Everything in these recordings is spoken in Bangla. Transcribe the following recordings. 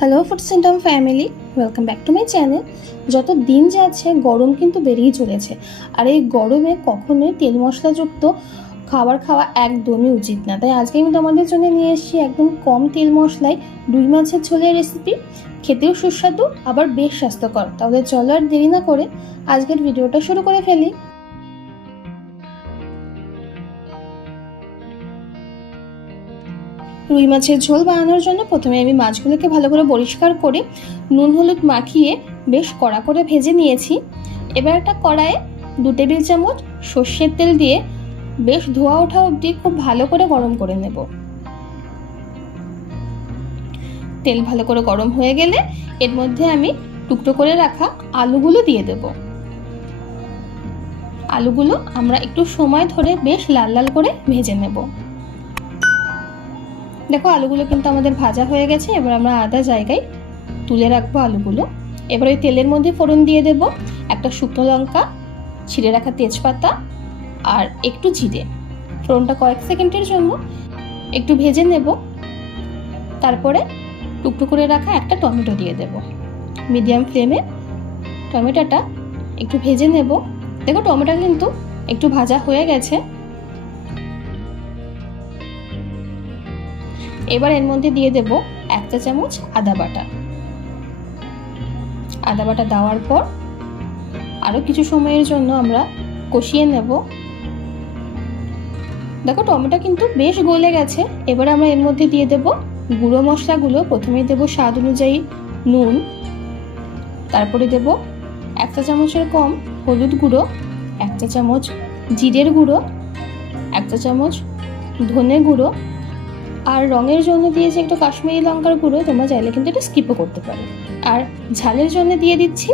Hello food centre family, welcome back to my channel. যত দিন যাচ্ছে গরম কিন্তু বেড়েই চলেছে, আর এই গরমে কখনোই তেল মশলাযুক্ত খাবার খাওয়া একদমই উচিত না। তাই আজকে আমি তোমাদের জন্য নিয়ে এসেছি একদম কম তেল মশলায় রুই মাছের ঝোলের রেসিপি। খেতেও সুস্বাদু, আবার বেশ স্বাস্থ্যকর। তাহলে চলো আর দেরি না করে আজকের ভিডিওটা শুরু করে ফেলি। রুই মাছের ঝোল বানানোর জন্য প্রথমে আমি মাছগুলোকে ভালো করে পরিষ্কার করে নুন হলুদ মাখিয়ে বেশ কড়া করে ভেজে নিয়েছি। এবার একটা কড়াইয়ে 2 টেবিল চামচ সর্ষের তেল দিয়ে বেশ ধোয়া ওঠা অবধি খুব ভালো করে গরম করে নেব। তেল ভালো করে গরম হয়ে গেলে এর মধ্যে আমি টুকরো করে রাখা আলুগুলো দিয়ে দেব। আলুগুলো আমরা একটু সময় ধরে বেশ লাল লাল করে ভেজে নেব। দেখো আলুগুলো কিন্তু আমাদের ভাজা হয়ে গেছে। এবার আমরা আলাদা জায়গায় তুলে রাখবো আলুগুলো। এবার ওই তেলের মধ্যে ফোড়ন দিয়ে দেব একটা শুকনো লঙ্কা, ছিঁড়ে রাখা তেজপাতা আর একটু জিরে। ফোড়নটা কয়েক সেকেন্ডের জন্য একটু ভেজে নেব। তারপরে টুকরো করে রাখা একটা টমেটো দিয়ে দেব। মিডিয়াম ফ্লেমে টমেটোটা একটু ভেজে নেব। দেখো টমেটো কিন্তু একটু ভাজা হয়ে গেছে। এবার এর মধ্যে দিয়ে দেব 1 চা চামচ আদা বাটা। আদা বাটা দেওয়ার পর আরও কিছু সময়ের জন্য আমরা কষিয়ে নেব। দেখো টমেটো কিন্তু বেশ গলে গেছে। এবার আমরা এর মধ্যে দিয়ে দেব গুঁড়ো মশলাগুলো। প্রথমেই দেব স্বাদ অনুযায়ী নুন, তারপরে দেব 1 চা চামচের কম হলুদ গুঁড়ো, 1 চা চামচ জিরের গুঁড়ো, 1 চা চামচ ধনে গুঁড়ো, আর রঙের জন্য দিয়েছি একটু কাশ্মীরি লঙ্কার গুঁড়ো। তোমরা চাইলে কিন্তু এটা স্কিপও করতে পারো। আর ঝালের জন্য দিয়ে দিচ্ছি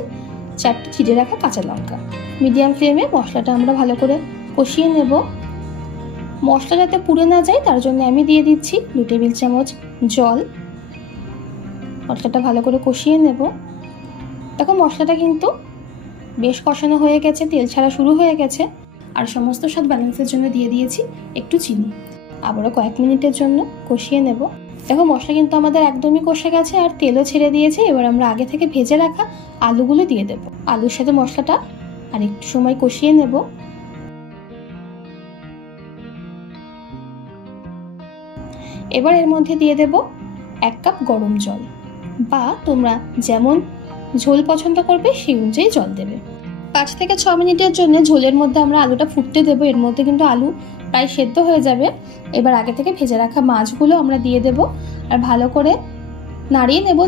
4টে চিড়ে রাখা কাঁচা লঙ্কা। মিডিয়াম ফ্লেমে মশলাটা আমরা ভালো করে কষিয়ে নেব। মশলা যাতে পুড়ে না যায় তার জন্য আমি দিয়ে দিচ্ছি 2 টেবিল চামচ জল। মশলাটা ভালো করে কষিয়ে নেব। দেখো মশলাটা কিন্তু বেশ কষানো হয়ে গেছে, তেল ছাড়া শুরু হয়ে গেছে। আর সমস্ত স্বাদ ব্যালেন্সের জন্য দিয়ে দিয়েছি একটু চিনি। আবারও কয়েক মিনিটের জন্য কষিয়ে নেব। দেখো মশলা কিন্তু আমাদের একদমই কষে গেছে আর তেলও ছেড়ে দিয়েছে। এবার আমরা আগে থেকে ভেজে রাখা আলুগুলো দিয়ে দেব। আলুর সাথে মশলাটা আর একটু সময় কষিয়ে নেব। এবার এর মধ্যে দিয়ে দেব 1 কাপ গরম জল, বা তোমরা যেমন ঝোল পছন্দ করবে সেই অনুযায়ী জল দেবে। 5 থেকে 6 মিনিটের জন্য ঝোলের মধ্যে আমরা আলুটা ফুটতে দেবো। এর মধ্যে কিন্তু আলু প্রায় সেদ্ধ হয়ে যাবে। এবার আগে থেকে ভেজে রাখা মাছগুলো আমরা দিয়ে দেব আর ভালো করে নাড়িয়ে নেব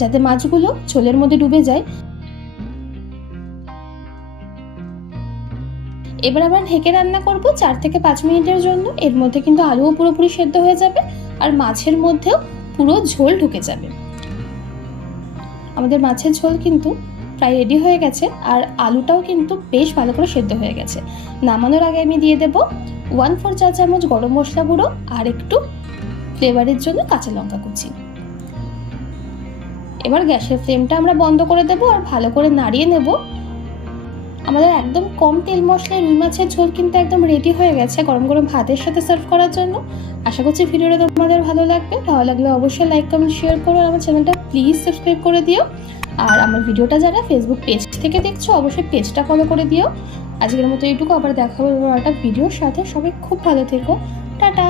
যাতে মাছগুলো ঝোলের মধ্যে ডুবে যায়। এবার আমরা ঢেকে রান্না করব 4 থেকে 5 মিনিটের জন্য। এর মধ্যে কিন্তু আলুও পুরোপুরি সেদ্ধ হয়ে যাবে আর মাছের মধ্যেও পুরো ঝোল ঢুকে যাবে। আমাদের মাছের ঝোল কিন্তু প্রায় রেডি হয়ে গেছে আর আলুটাও কিন্তু বেশ ভালো করে সেদ্ধ হয়ে গেছে। নামানোর আগে আমি দিয়ে দেব 1/4 চা চামচ গরম মশলা গুঁড়ো আর একটু ফ্লেভারের জন্য কাঁচা লঙ্কা কুচি। এবার গ্যাসের ফ্লেমটা আমরা বন্ধ করে দেব আর ভালো করে নাড়িয়ে নেব। আমাদের একদম কম তেল মশলায় রুই মাছের ঝোল কিন্তু একদম রেডি হয়ে গেছে গরম গরম ভাতের সাথে সার্ভ করার জন্য। আশা করছি ভিডিওটা তোমাদের ভালো লাগবে। ভালো লাগলে অবশ্যই লাইক কমেন্ট শেয়ার করো আর আমার চ্যানেলটা প্লিজ সাবস্ক্রাইব করে দিও। আর আমার ভিডিওটা যারা ফেসবুক পেজ থেকে দেখছো অবশ্যই পেজটা ফলো করে দিও। আজকের মতো এইটুকু, আবার দেখা হবে একটা ভিডিওর সাথে। সবাই খুব ভালো থেকো, টাটা।